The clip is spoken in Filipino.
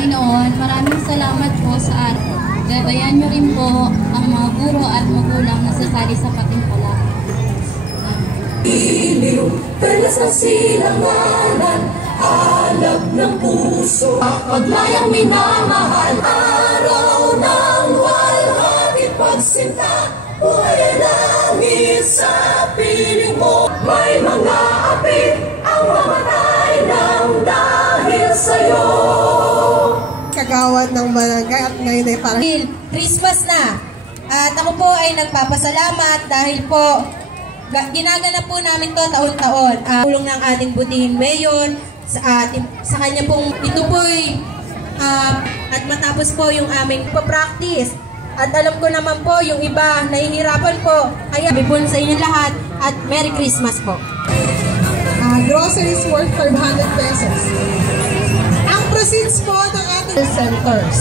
Panginoon, maraming salamat po sa araw. Gabayan niyo rin po ang mga guro at magulang na sasali sa patimpala. Iliw, perlas ng silanganan, alab ng puso, paglayang minamahal, araw ng walhati pagsinta, buhay langit sa piling mo. May mga api ang mamatay ng dahil sa'yo. Kagawad ng barangay at ngayon ay parang Christmas na. At ako po ay nagpapasalamat dahil po ginaganap po namin to taon-taon. Tulong ng ating butihing mayor sa kanya pong ito po at matapos po yung aming pa-practice. At alam ko naman po yung iba nahihirapan po. Kaya bibon sa inyo lahat at Merry Christmas po. Groceries worth 500 pesos. Ang proceeds po ng ating centers.